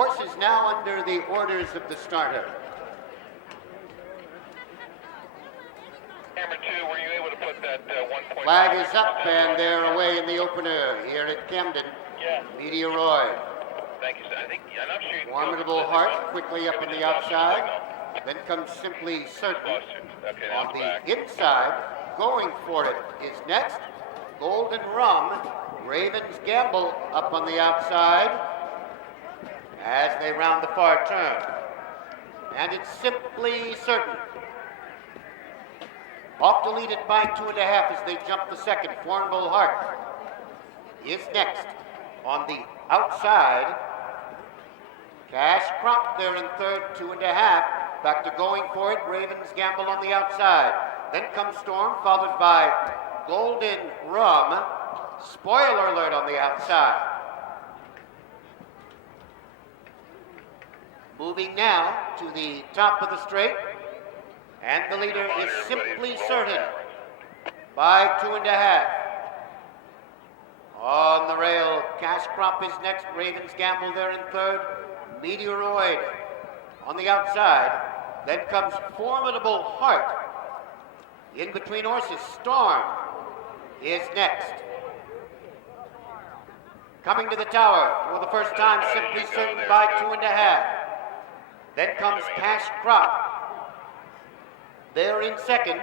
Horse is now under the orders of the starter. Number 2, were you able to put that 1 Flag is up and they're away in the opener here at Camden. Yeah. Meteoroid. Thank you, sir. I'm not sure you can Formidable Heart quickly up on the outside. Then comes Simply Certain. Okay, On the inside, going for it is next. Golden Rum. Raven's Gamble up on the outside as they round the far turn. And it's Simply Certain. Off to lead it by 2.5 as they jump the second. Formidable Heart is next. On the outside, Cash Crop there in third, 2.5. Back to going for it, Raven's Gamble on the outside. Then comes Storm, followed by Golden Rum. Spoiler Alert on the outside. Moving now to the top of the straight. And the leader is Simply Certain by 2.5. On the rail, Cash Crop is next. Raven's Gamble there in third. Meteoroid on the outside. Then comes Formidable Heart. In between horses, Storm is next. Coming to the tower for the first time, Simply Certain by 2.5. Then comes Cash Crop. They're in second.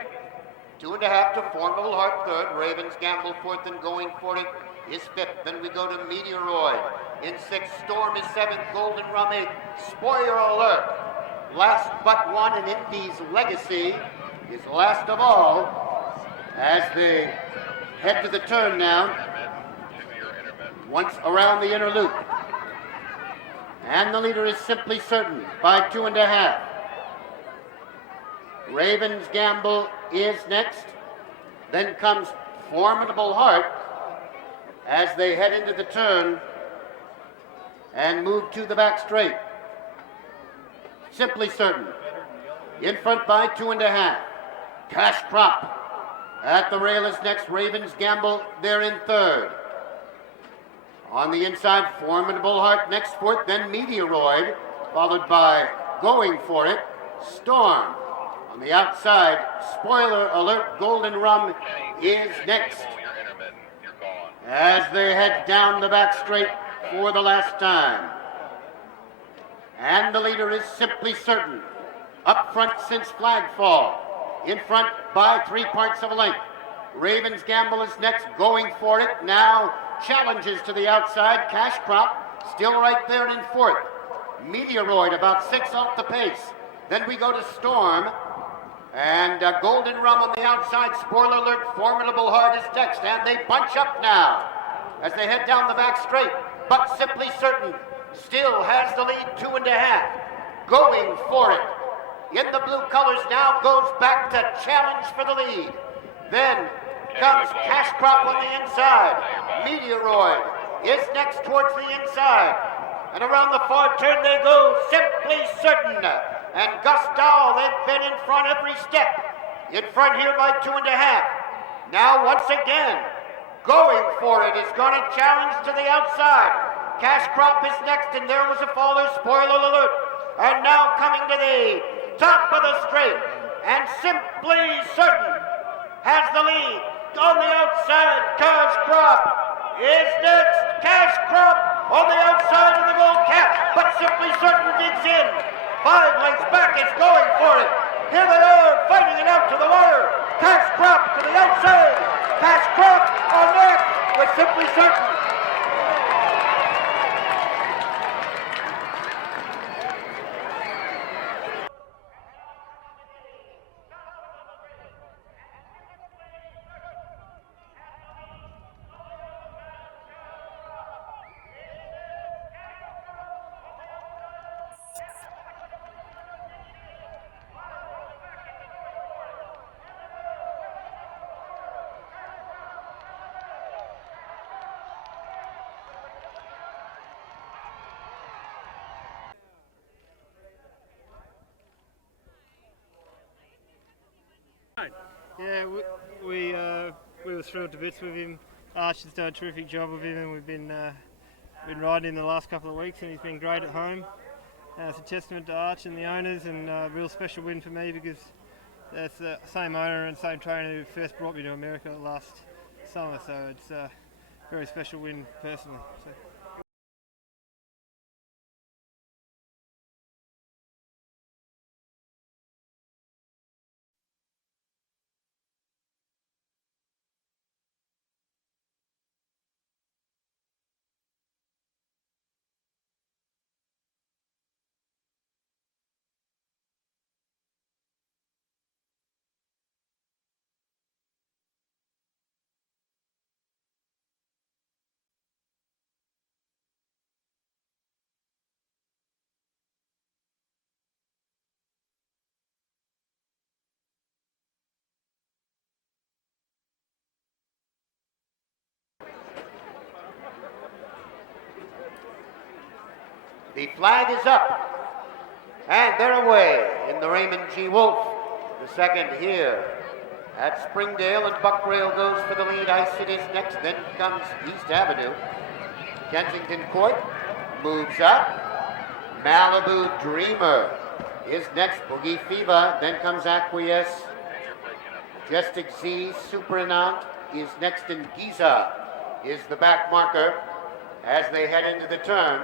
2.5 to Formidable Heart third. Raven's Gamble fourth and going for it is fifth. Then we go to Meteoroid. In sixth, Storm is seventh. Golden Rum eighth. Spoiler Alert. Last but one, and Indy's Legacy is last of all as they head to the turn now. Once around the inner loop. And the leader is Simply Certain by 2.5. Raven's Gamble is next. Then comes Formidable Heart as they head into the turn and move to the back straight. Simply Certain in front by 2.5. Cash Crop at the rail is next. Raven's Gamble there in third. On the inside, Formidable Heart next fourth, then Meteoroid, followed by Going For It, Storm. On the outside, Spoiler Alert, Golden Rum is next as they head down the back straight for the last time. And the leader is Simply Certain, up front since flagfall, in front by 3 parts of a length. Raven's Gamble is next, Going For It, now challenges to the outside. Cash Crop still right there in fourth. Meteoroid about 6 off the pace. Then we go to Storm. And Golden Rum on the outside. Spoiler Alert, Formidable Heart is next. And they bunch up now as they head down the back straight. But Simply Certain still has the lead, 2.5. Going For It in the blue colors now goes back to challenge for the lead. Then comes Cash Crop on the inside. Meteoroid is next towards the inside. And around the far turn they go, Simply Certain. And Gus Dowell, they've been in front every step. In front here by 2.5. Now once again, Going For It is going to challenge to the outside. Cash Crop is next, and there was a faller, Spoiler Alert. And now coming to the top of the straight. And Simply Certain has the lead. On the outside, Cash Crop is next. Cash Crop on the outside of the gold cap, but Simply Certain digs in. 5 lengths back is Going For It. Here they are, fighting it out to the wire. Cash Crop to the outside. Cash Crop on neck with Simply Certain. Yeah, we were thrilled to bits with him. Archer's done a terrific job with him, and we've been been riding in the last couple of weeks, and he's been great at home. It's a testament to Arch and the owners, and a real special win for me because that's the same owner and same trainer who first brought me to America last summer, so it's a very special win personally. So. The flag is up, and they're away in the Raymond G. Woolfe. The second here at Springdale, and Buckrail goes for the lead. Icet is next, then comes East Avenue. Kensington Court moves up. Malibu Dreamer is next. Boogie Fever, then comes Acquiesce. Majestic Z, Superinant is next, and Giza is the back marker as they head into the turn.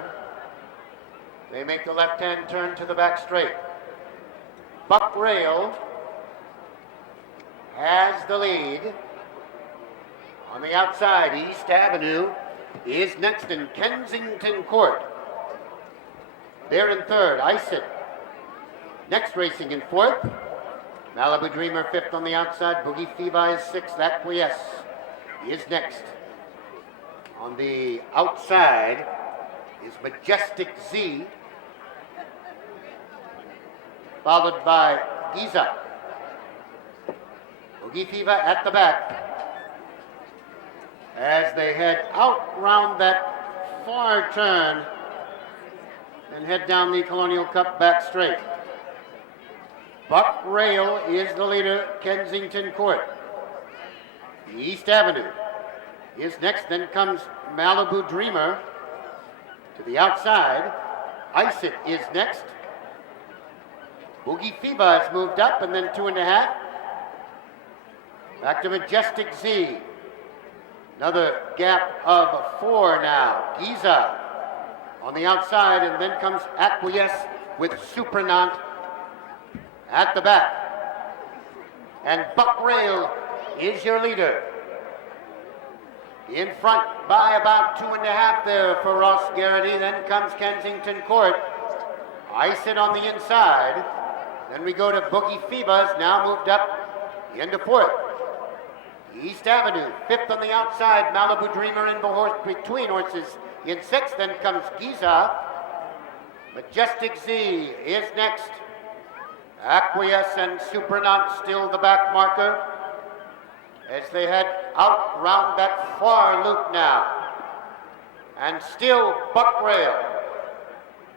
They make the left-hand turn to the back straight. Buckrail has the lead. On the outside, East Avenue is next, in Kensington Court. They're in third. Icet next, racing in fourth. Malibu Dreamer fifth on the outside. Boogie Fever is sixth. Acquiesce is next. On the outside is Majestic Z, followed by Giza. Boogie Fever at the back as they head out round that far turn and head down the Colonial Cup back straight. Buckrail is the leader, Kensington Court. East Avenue is next, then comes Malibu Dreamer to the outside. Icet is next. Boogie Fever has moved up, and then 2.5. Back to Majestic Z. Another gap of 4 now. Giza on the outside, and then comes Acquiesce with Superinant at the back. And Buckrail is your leader. In front by about 2.5 there for Ross Garrity. Then comes Kensington Court. Icet on the inside. Then we go to Boogie Fever's, now moved up into fourth. East Avenue, fifth on the outside. Malibu Dreamer in between horses in sixth. Then comes Giza. Majestic Z is next. Acquiesce and Superinant still the back marker as they head out round that far loop now. And still Buckrail,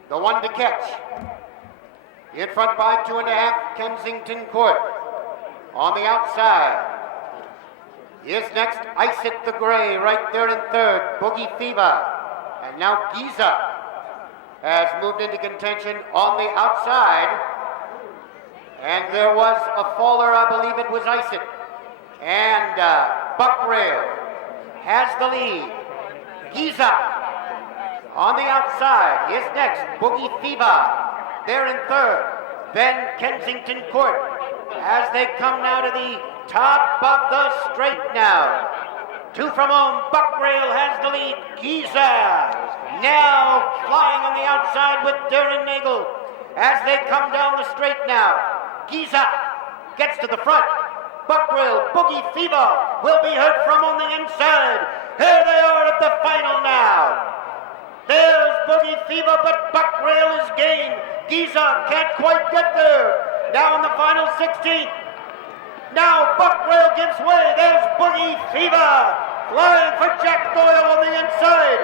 the one to catch. In front by 2.5, Kensington Court. On the outside is next Icet the Gray, right there in third. Boogie Fever. And now Giza has moved into contention on the outside. And there was a faller, I believe it was Icet. And Buckrail has the lead. Giza on the outside is next. Boogie Fever. They're in third. Then Kensington Court as they come now to the top of the straight now. 2 from home. Buckrail has the lead. Giza now flying on the outside with Darren Nagel as they come down the straight now. Giza gets to the front. Buckrail, Boogie Fever will be heard from on the inside. Here they are at the final now. There's Boogie Fever, but Buckrail is game. Giza can't quite get there. Now in the final 16th. Now Buckrail gives way. There's Boogie Fever flying for Jack Doyle on the inside.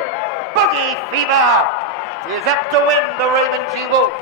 Boogie Fever is up to win the Raymond G. Woolfe.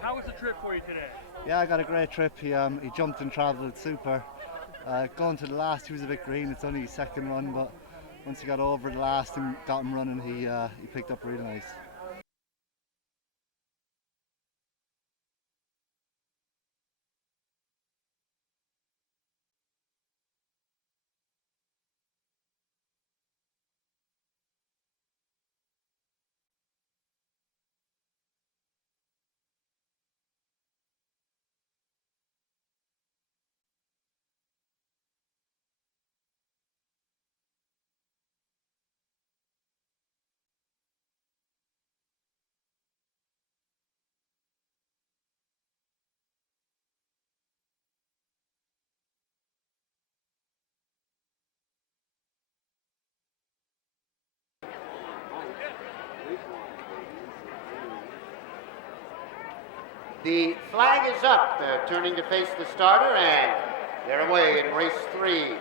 How was the trip for you today? Yeah, I got a great trip. He jumped and travelled super. Going to the last, he was a bit green. It's only his second run, but once he got over the last and got him running, he picked up really nice. The flag is up. They're turning to face the starter, and they're away in race 3.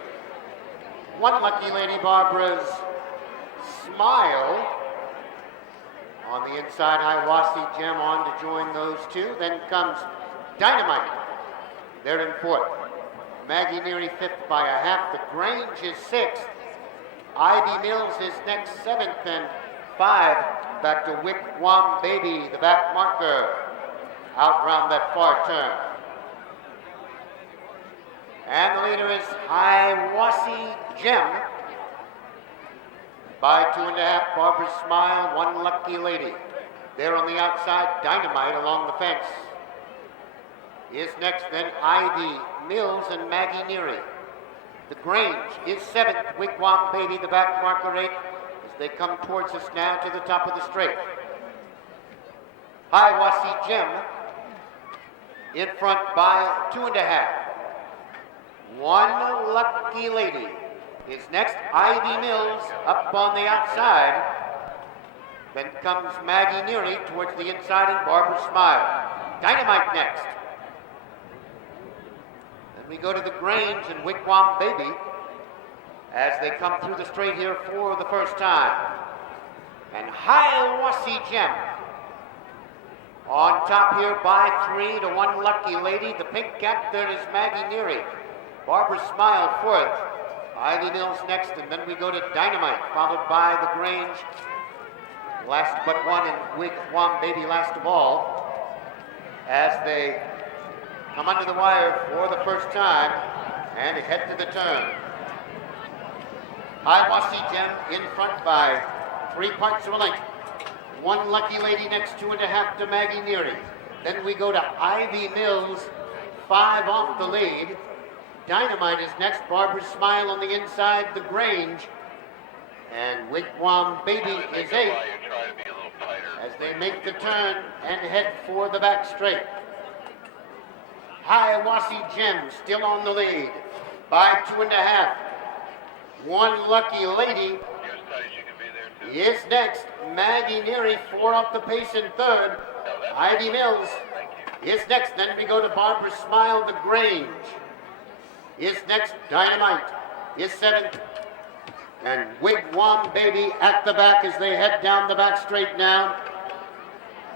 One lucky lady, Barbara's Smile. On the inside, Hiawassee Gem on to join those two. Then comes Dynamite. They're in 4th. Maggie Neary 5th by a half. The Grange is 6th. Ivy Mills is next, 7th, and 5 back to Witham Baby, the back marker, out round that far turn. And the leader is Hiawassee Gem by 2.5. Barbara's Smile, One Lucky Lady. There on the outside, Dynamite along the fence. Is next, then Ivy Mills and Maggie Neary. The Grange is 7th. Wigwam Baby, the back marker, 8th, as they come towards us now to the top of the straight. Hiawassee Gem in front by 2.5. One Lucky Lady is next. Ivy Mills up on the outside. Then comes Maggie Neary towards the inside and Barbara Smile. Dynamite next. Then we go to the Grange and Wigwam Baby as they come through the straight here for the first time. And Hiawassee Gem on top here by 3 to One Lucky Lady. The pink cap there is Maggie Neary. Barbara Smile 4th. Ivy Mills next, and then we go to Dynamite, followed by the Grange. Last but one, and Wigwam Baby last of all, as they come under the wire for the first time and head to the turn. Hiawassee Gem in front by 3 parts of a length. One Lucky Lady next, 2.5 to Maggie Neary. Then we go to Ivy Mills, 5 off the lead. Dynamite is next, Barbara Smile on the inside, the Grange. And Wigwam Baby is 8th as they make the turn and head for the back straight. Hiawassee Gem still on the lead by 2.5. One Lucky Lady is next. Maggie Neary 4 off the pace in 3rd. Ivy Mills is next. Then we go to Barbara Smile, the Grange is next. Dynamite is 7th. And Wigwam Baby at the back as they head down the back straight now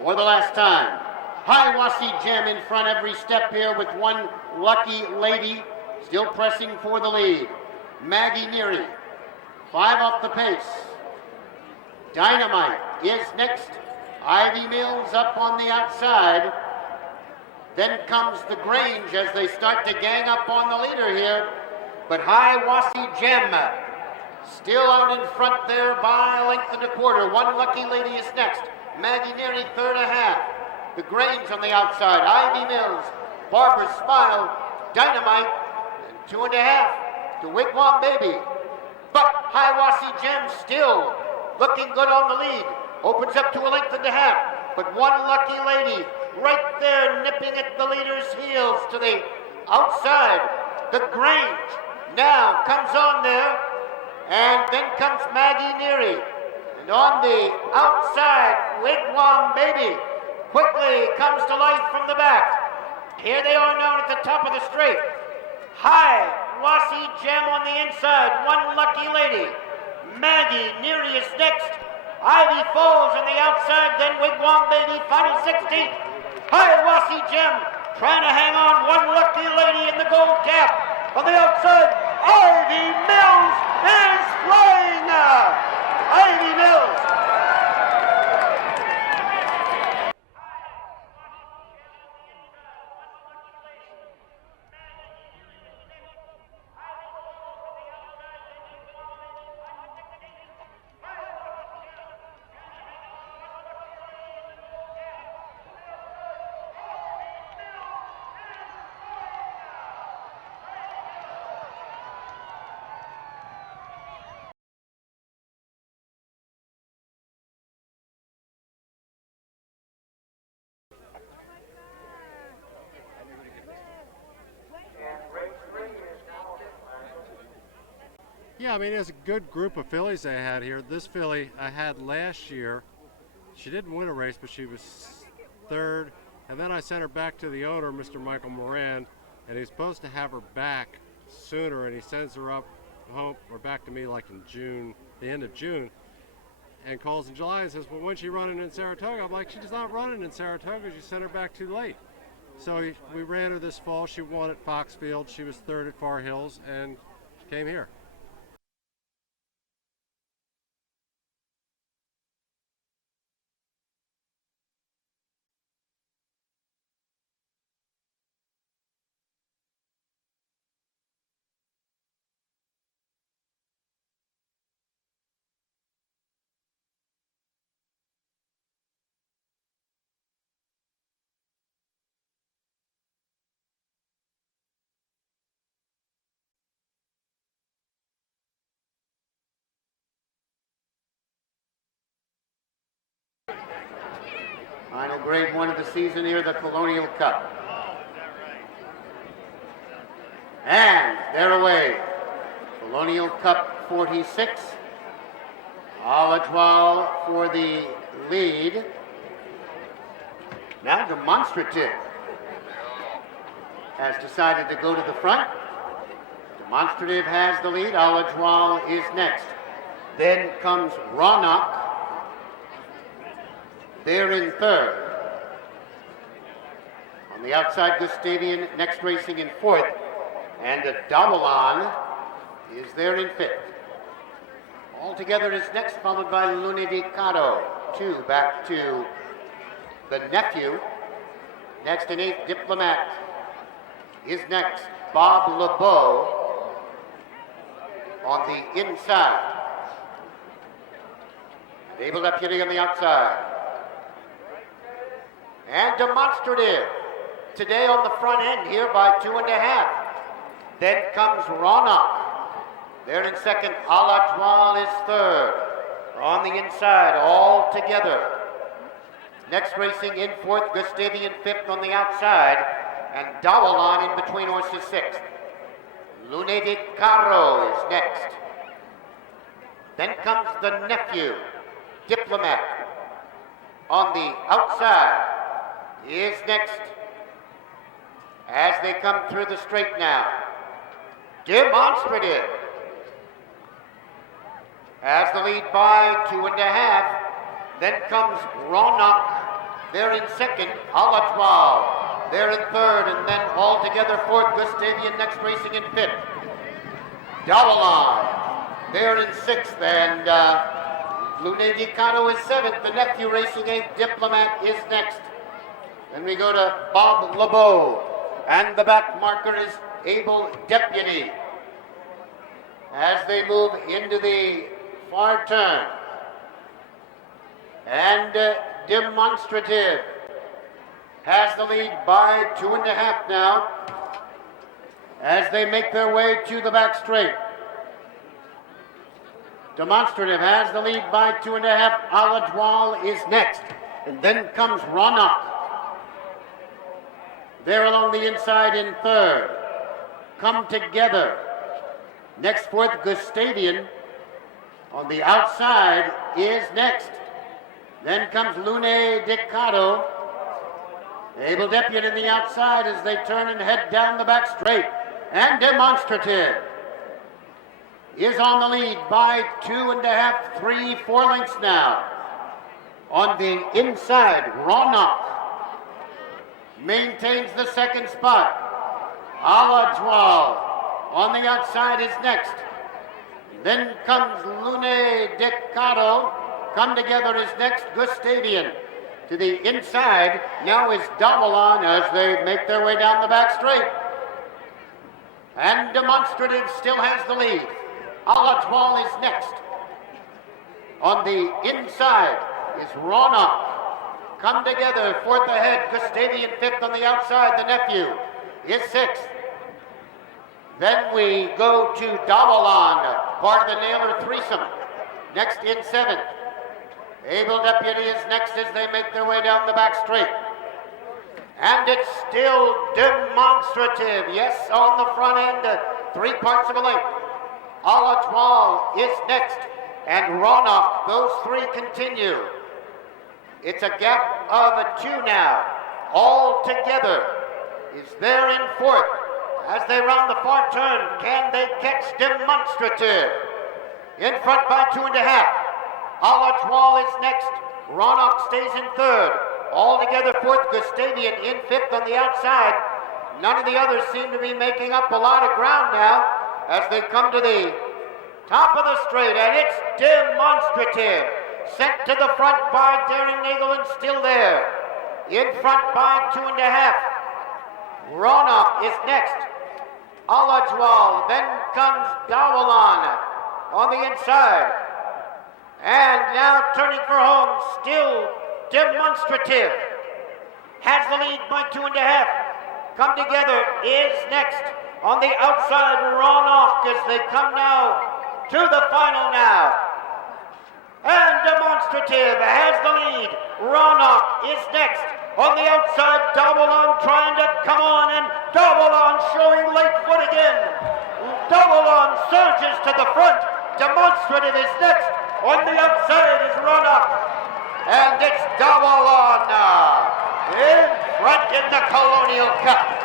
for the last time. Hiawassee Gem in front every step here with One Lucky Lady still pressing for the lead. Maggie Neary 5 off the pace. Dynamite is next. Ivy Mills up on the outside. Then comes the Grange as they start to gang up on the leader here. But Hiawassee Gem still out in front there by a length and a quarter. One Lucky Lady is next. Maggie Neary 3.5. The Grange on the outside. Ivy Mills, Barbara Smile, Dynamite, and 2.5 to Wigwam Baby. But Hiawassee Gem still looking good on the lead. Opens up to a length and a half. But One Lucky Lady right there nipping at the leader's heels to the outside. The Grange now comes on there. And then comes Maggie Neary. And on the outside, Wigwam Baby quickly comes to life from the back. Here they are now at the top of the straight. Hiawassee Gem on the inside. One Lucky Lady. Maggie Neary is next. Ivy Falls on the outside, then Wigwam Baby, final 16th. Hiawassee Gem trying to hang on, one lucky lady in the gold cap. On the outside, Ivy Mills is flying now. Ivy Mills. Yeah, I mean, it's a good group of fillies they had here. This filly I had last year. She didn't win a race, but she was third. And then I sent her back to the owner, Mr. Michael Moran, and he's supposed to have her back sooner, and he sends her up home or back to me like in June, the end of June, and calls in July and says, well, when's she running in Saratoga? I'm like, she's not running in Saratoga. You sent her back too late. So we ran her this fall. She won at Foxfield. She was third at Far Hills and came here. Final grade 1 of the season here, the Colonial Cup. And they're away. Colonial Cup 46. Alajual for the lead. Now Demonstrative has decided to go to the front. Demonstrative has the lead. Alajual is next. Then comes Roanoke. They're in third. On the outside, Gustavian next racing in fourth. And a Dawalan is there in fifth. Altogether is next, followed by Lunedicato. 2 back to the nephew. Next in eighth, Diplomat is next. Bob LeBeau on the inside. Able Deputy on the outside. And Demonstrative today on the front end here by 2.5. Then comes Roanoke. There in second. Alajual is third. On the inside, all together. Next racing in fourth, Gustavian fifth on the outside, and Dawalan in between horses sixth. Lunedicato is next. Then comes the nephew, Diplomat. On the outside is next as they come through the straight now. Demonstrative has the lead by 2.5. Then comes Roanoke. They're in second. Alajual. They're in third, and then all together fourth. Gustavian next racing in fifth. Dawalan. They're in sixth, and Lunedicato is seventh. The nephew racing eighth. Diplomat is next. Then we go to Bob LeBeau, and the back marker is Able Deputy as they move into the far turn. And Demonstrative has the lead by 2.5 now as they make their way to the back straight. Demonstrative has the lead by 2.5. Alajual is next. And then comes Roanoke. They're along the inside in third. Come together. Next fourth, Gustavian. On the outside is next. Then comes Lunedicato. Able Deputy in the outside as they turn and head down the back straight. And Demonstrative is on the lead by 2.5, 3, 4 lengths now. On the inside, Roanoke maintains the second spot. Alajwal on the outside is next. Then comes Lune Decado. Come Together is next. Gustavian to the inside. Now is Davalon as they make their way down the back straight. And Demonstrative still has the lead. Alajwal is next. On the inside is Roanoke. Come Together, fourth ahead. Gustavian fifth on the outside. The nephew is sixth. Then we go to Davalon, part of the Naylor threesome. Next in seventh. Able Deputy is next as they make their way down the back straight. And it's still Demonstrative. Yes, on the front end, 3 parts of a length. Alajwal is next. And Roanoke, those three continue. It's a gap of 2 now. All Together is there in fourth. As they round the far turn, can they catch Demonstrative? In front by 2.5. Alajwal is next. Roanoke stays in third. All Together fourth. Gustavian in fifth on the outside. None of the others seem to be making up a lot of ground now as they come to the top of the straight, and it's Demonstrative. Sent to the front by Darren Nagel and still there. In front by 2.5. Roanoke is next. Alajwal, then comes Dawalan on the inside. And now turning for home, still Demonstrative. Has the lead by 2.5. Come Together is next. On the outside, Roanoke as they come now to the final now. And Demonstrative has the lead. Roanoke is next. On the outside, Davalon trying to come on, and Davalon showing late foot again. Davalon surges to the front. Demonstrative is next. On the outside is Roanoke. And it's Davalon in front in the Colonial Cup.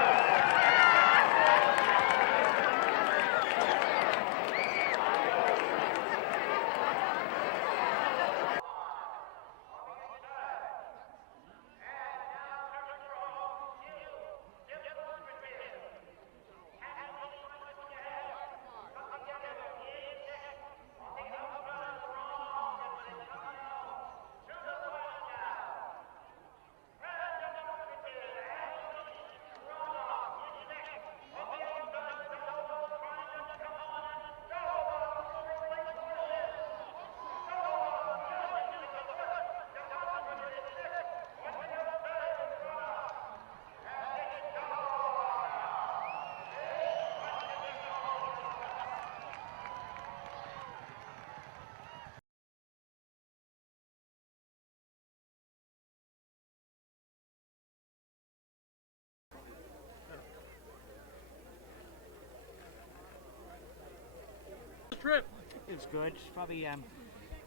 It was good. Probably, you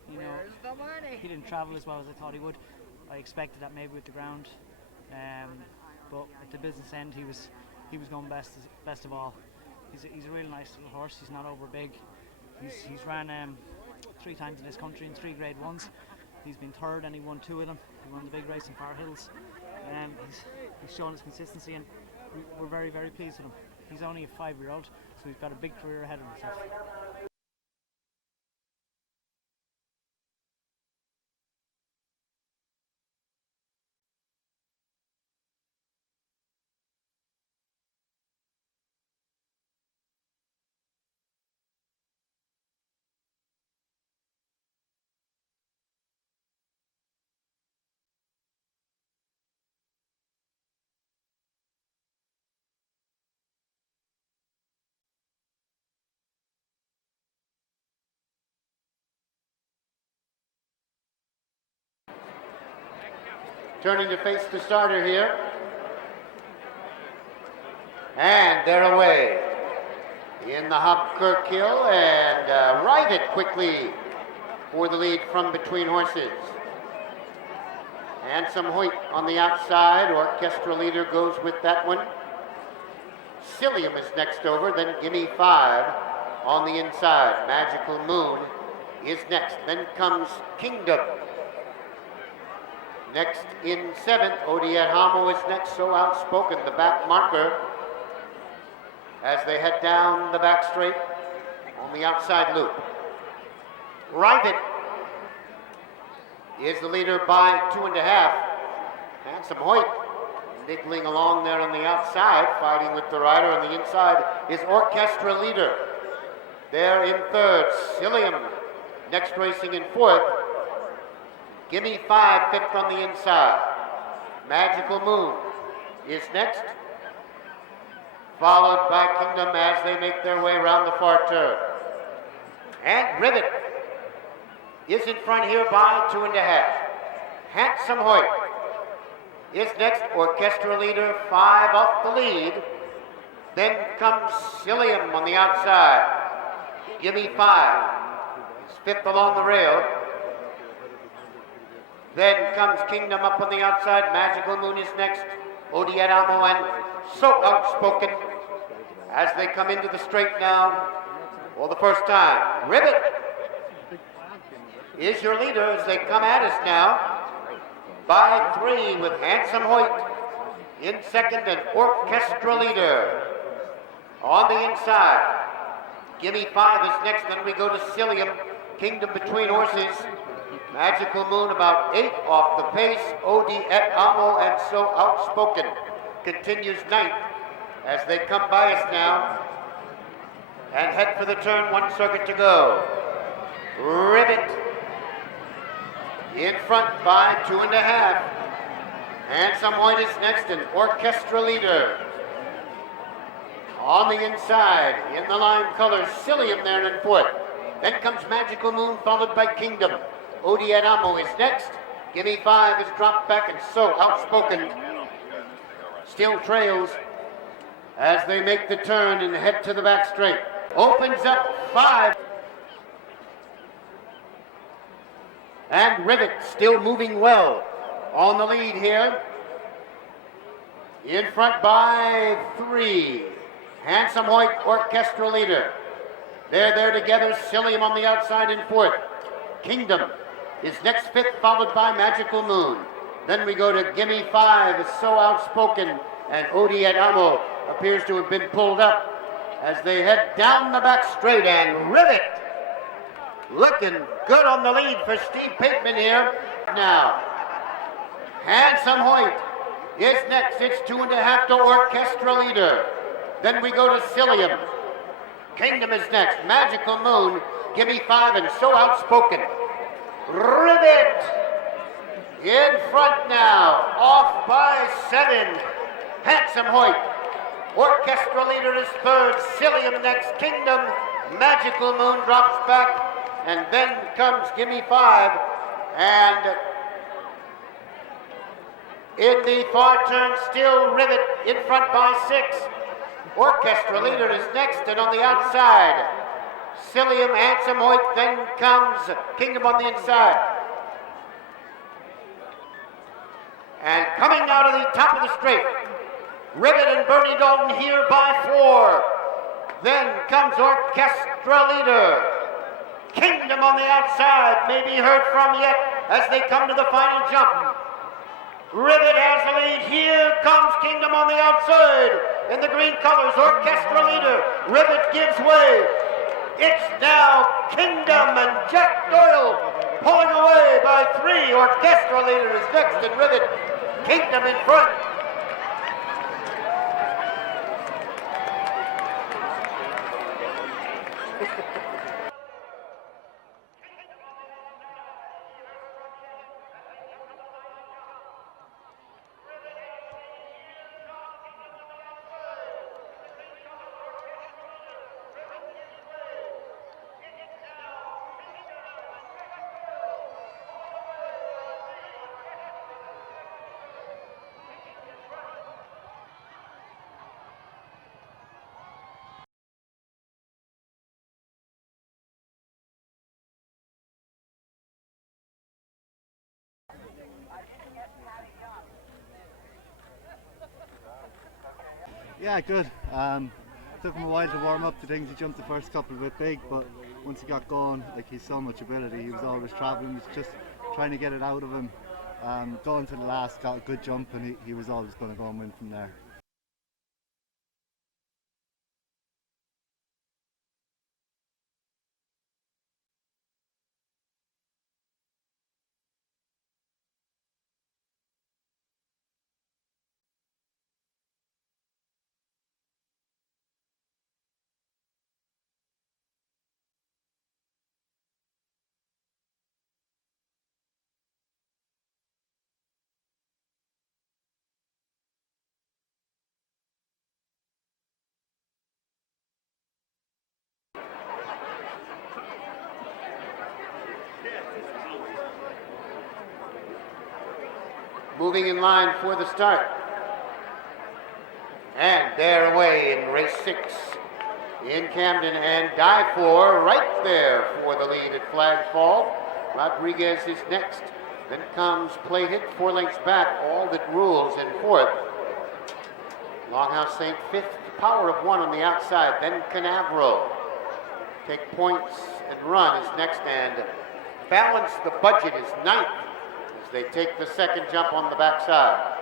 know, he didn't travel as well as I thought he would. I expected that maybe with the ground, but at the business end, he was going best of all. He's a really nice little horse. He's not over big. He's ran 3 times in this country in 3 Grade 1s. He's been third and he won 2 of them. He won the big race in Far Hills. He's shown his consistency, and we're very, very pleased with him. He's only a 5-year-old, so he's got a big career ahead of himself. Turning to face the starter here. And they're away. In the Hobkirk hill, and ride it quickly for the lead from between horses. And some Hoyt on the outside. Orchestra leader goes with that one. Cilium is next over, then Gimme 5 on the inside. Magical Moon is next. Then comes Kingdom. Next in 7th, Odiet Hamo is next, So Outspoken, the back marker, as they head down the back straight on the outside loop. Rivet is the leader by 2.5. Handsome Hoyt niggling along there on the outside, fighting with the rider. On the inside is Orchestra Leader. There in 3rd, Cilium, next racing in 4th. Gimme 5, 5th on the inside. Magical Moon is next, followed by Kingdom as they make their way around the far turn. And Rivet is in front here by 2.5. Handsome Hoyt is next, Orchestra Leader 5 off the lead. Then comes Cilium on the outside. Gimme 5 is 5th along the rail. Then comes Kingdom up on the outside. Magical Moon is next. Odiet Amo and So Outspoken as they come into the straight now for the first time. Rivet is your leader as they come at us now by 3 with Handsome Hoyt in 2nd and Orchestra Leader on the inside. Gimme 5 is next, then we go to Cilium. Kingdom between horses. Magical Moon about 8 off the pace. Odiet Amo and So Outspoken continues 9th as they come by us now and head for the turn, 1 circuit to go. Rivet in front by 2.5. Handsome Hoyt is next and Orchestra Leader. On the inside, in the lime colors, Cilium there in 4th. Then comes Magical Moon, followed by Kingdom. Odiet Amo is next. Gimme 5 is dropped back, and So Outspoken still trails as they make the turn and head to the back straight. Opens up 5. And Rivet still moving well on the lead here. In front by 3. Handsome Hoyt, Orchestra Leader. They're there together. Cilium on the outside in 4th. Kingdom is next, 5th, followed by Magical Moon. Then we go to Gimme 5, is So Outspoken, and Odiet Amo appears to have been pulled up as they head down the back straight. And Rivet looking good on the lead for Steve Pateman here. Now, Handsome Hoyt is next. It's 2.5 to Orchestra Leader. Then we go to Cilium. Kingdom is next. Magical Moon, Gimme 5, and So Outspoken. Rivet in front now, off by 7. Handsome Hoyt. Orchestra Leader is 3rd. Cilium next. Kingdom. Magical Moon drops back. And then comes Gimme 5. And in the far turn, still Rivet in front by 6. Orchestra Leader is next, and on the outside, Cilium, Handsome Hoyt, then comes Kingdom on the inside. And coming now to the top of the straight, Rivet and Bernie Dalton here by 4. Then comes Orchestra Leader. Kingdom on the outside, may be heard from yet as they come to the final jump. Rivet has the lead. Here comes Kingdom on the outside in the green colors. Orchestra Leader. Rivet gives way. It's now Kingdom and Jack Doyle pulling away by 3. Orchestra Leader is next and Rivet. Kingdom in front. Yeah, good. took him a while to warm up to things. He jumped the first couple a bit big, but once he got going, like, he's so much ability. He was always travelling, was just trying to get it out of him. Going to the last, got a good jump, and he was always going to go and win from there. Moving in line for the start. And they're away in race 6 in Camden, and die for right there for the lead at Flag Fall. Rodriguez is next. Then comes Plated, 4 lengths back, All That Rules in 4th. Longhouse St. 5th, Power of 1 on the outside. Then Canaveral. Take Points and Run is next, and Balance the Budget is 9th. They take the second jump on the backside.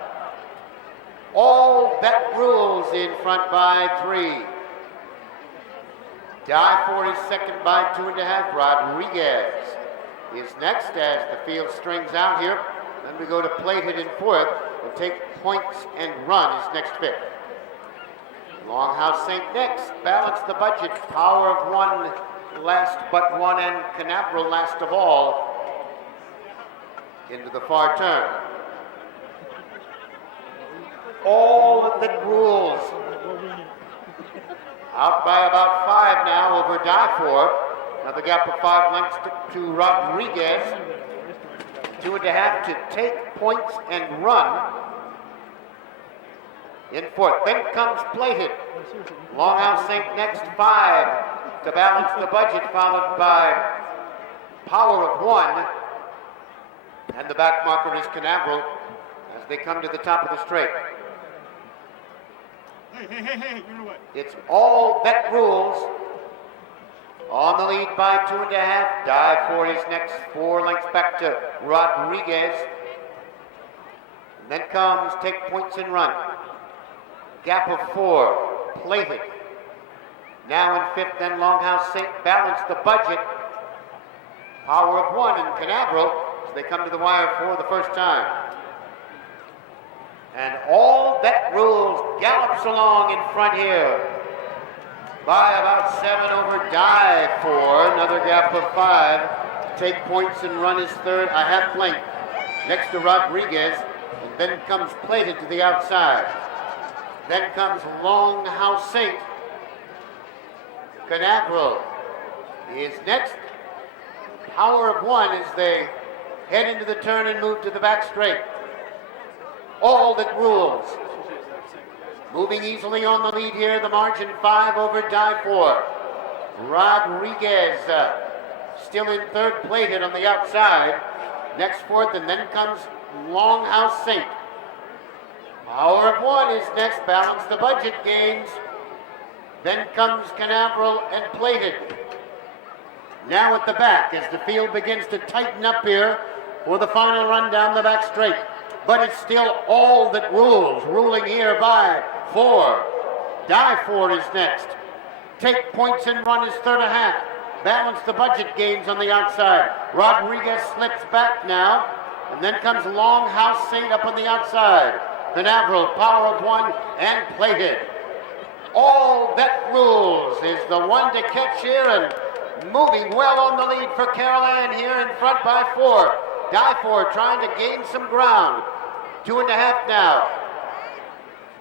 All That Rules in front by 3. Die for is second by 2.5. Rodriguez is next as the field strings out here. Then we go to Plated in 4th, and Take Points and Run is next 5th. Longhouse St. next. Balance the Budget. Power of 1 last but 1, and Canaveral last of all into the far turn. All That Rules out by about 5 now over Die For. Another gap of 5 lengths to Rodriguez. 2.5 to Take Points and Run in 4th. Then comes Plated. Longhouse St. next, 5 to Balance the Budget, followed by Power of 1. And the back marker is Canaveral as they come to the top of the straight. Hey, you know what? It's All That Rules on the lead by 2.5. Die for his next, 4 lengths back to Rodriguez. And then comes Take Points and Run. Gap of 4, Plated. Now in 5th, then Longhouse St. Balance the Budget. Power of 1 and Canaveral. They come to the wire for the first time. And All That Rules gallops along in front here by about 7 over Die For. Another gap of 5. Take Points and Run is 3rd, a half length next to Rodriguez. And then comes Plated to the outside. Then comes Longhouse St. Canaveral is next. Power of 1 as they head into the turn and move to the back straight. All That Rules. Moving easily on the lead here, the margin 5 over Die For. Rodriguez still in 3rd, Plated on the outside. Next 4th, and then comes Longhouse St. Power of 1 is next, Balance the Budget gains. Then comes Canaveral and Plated. Now at the back as the field begins to tighten up here for the final run down the back straight. But it's still All That Rules, ruling here by 4. Die For is next. Take Points and Run is 3.5. Balance the Budget gains on the outside. Rodriguez slips back now. And then comes Longhouse St. up on the outside. Canaveral, Power of 1, and Plated. All That Rules is the one to catch here, and moving well on the lead for Carol Ann here in front by 4. Die For trying to gain some ground. 2.5 now.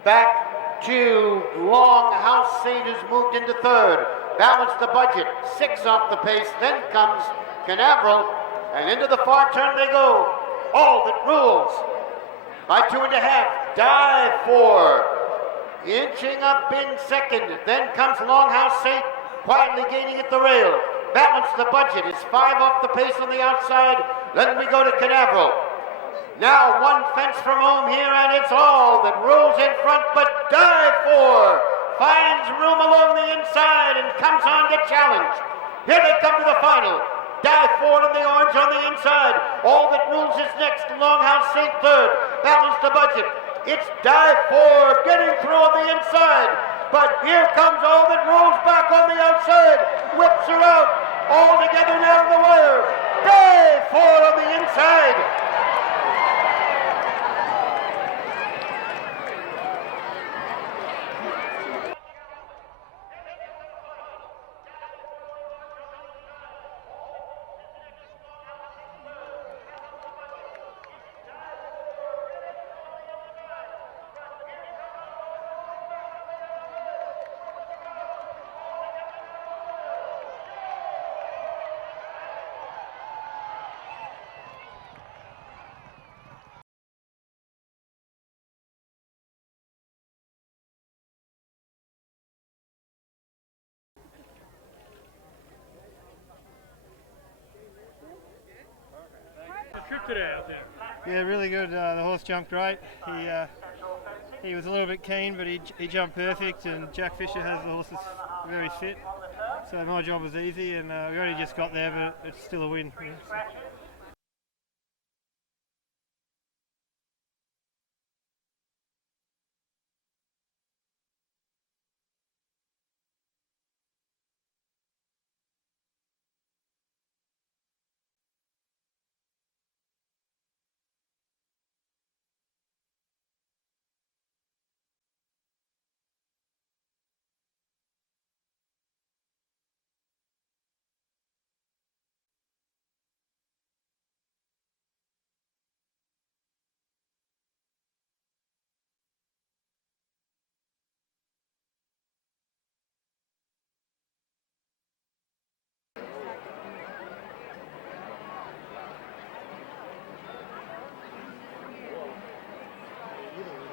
Back to Longhouse St. who's moved into 3rd. Balance the Budget, 6 off the pace. Then comes Canaveral, and into the far turn they go. All That Rules by 2.5. Die For inching up in 2nd. Then comes Longhouse St. quietly gaining at the rail. Balance the Budget is 5 off the pace on the outside. Then we go to Canaveral. Now 1 fence from home here, and it's All That Rules in front, but Die For finds room along the inside and comes on to challenge. Here they come to the final. Die 4 on the orange on the inside. All that rules is next. Longhouse St. third. Balance the budget. It's Die 4 getting through on the inside. But here comes All That Rules back on the outside. Whips her out. All together down the wire. Die 4 on the inside. Trip today out there. Yeah, really good. The horse jumped great. He was a little bit keen, but he jumped perfect. And Jack Fisher has the horses very fit, so my job was easy. And we only just got there, but it's still a win. Yeah, so.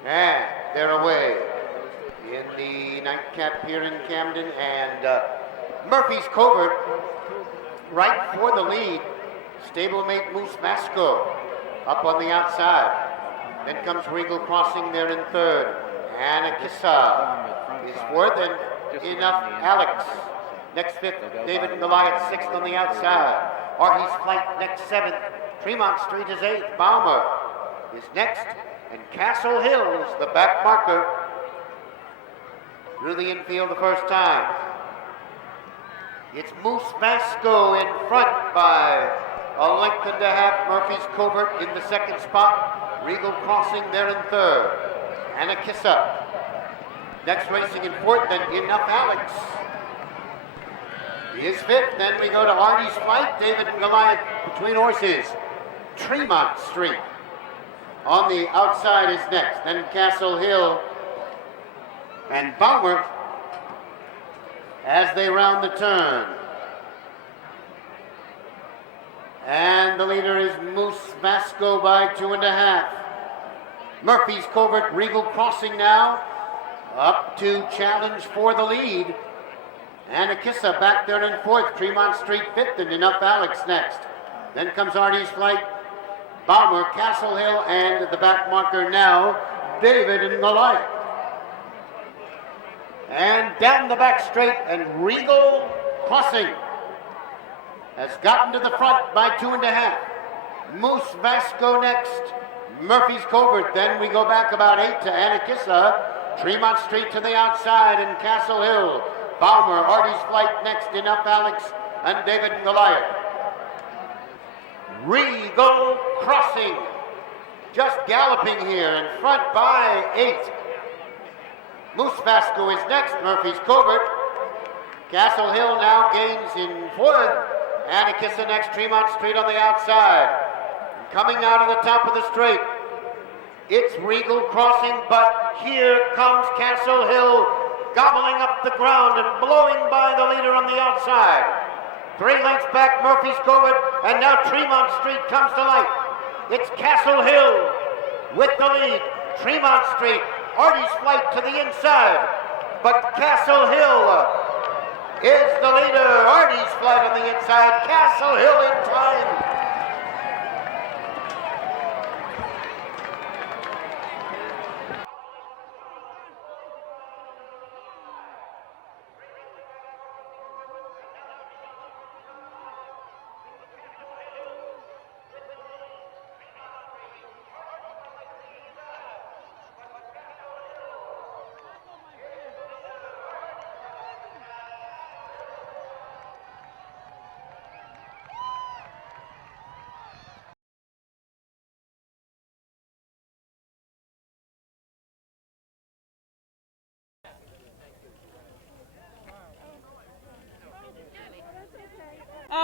And they're away in the nightcap here in Camden, and Murphy's Covert right for the lead. Stablemate Moose Vasco up on the outside. Then comes Regal Crossing there in third. Anakissa is fourth, and Enough Alex. Next fifth, David and Goliath sixth on the outside. Artie's Flight next seventh. Tremont Street is eighth. Baumer is next. And Castle Hill is the back marker through the infield the first time. It's Moose Vasco in front by a length and a half. Murphy's Covert in the second spot. Regal Crossing there in third. Anakissa next racing in fourth, then Enough Alex is fifth. Then we go to Artie's Flight. David and Goliath between horses. Tremont Street on the outside is next. Then Castle Hill and Baumer as they round the turn. And the leader is Moose Vasco by 2.5. Murphy's Covert, Regal Crossing now up to challenge for the lead. Anakissa back there in fourth. Tremont Street fifth, and Enough Alex next. Then comes Artie's Flight, Baumer, Castle Hill, and the back marker now, David and Goliath. And down the back straight, and Regal Crossing has gotten to the front by 2.5. Moose Vasco next, Murphy's Covert. Then we go back about 8 to Anakissa. Tremont Street to the outside, and Castle Hill. Baumer, Artie's Flight next, Enough Alex, and David and Goliath. Regal Crossing just galloping here in front by 8. Moose Vasco is next, Murphy's Covert. Castle Hill now gains in fourth. Anakissa next, Tremont Street on the outside. Coming out of the top of the straight, it's Regal Crossing, but here comes Castle Hill gobbling up the ground and blowing by the leader on the outside. 3 lengths back, Murphy's Covert, and now Tremont Street comes to life. It's Castle Hill with the lead. Tremont Street, Artie's Flight to the inside, but Castle Hill is the leader. Artie's Flight on the inside, Castle Hill in time.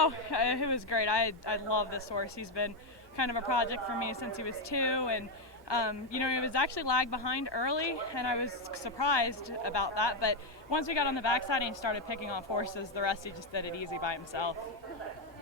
Oh, it was great. I love this horse. He's been kind of a project for me since he was 2, and you know, he was actually lagged behind early, and I was surprised about that. But once we got on the backside and he started picking off horses, the rest he just did it easy by himself.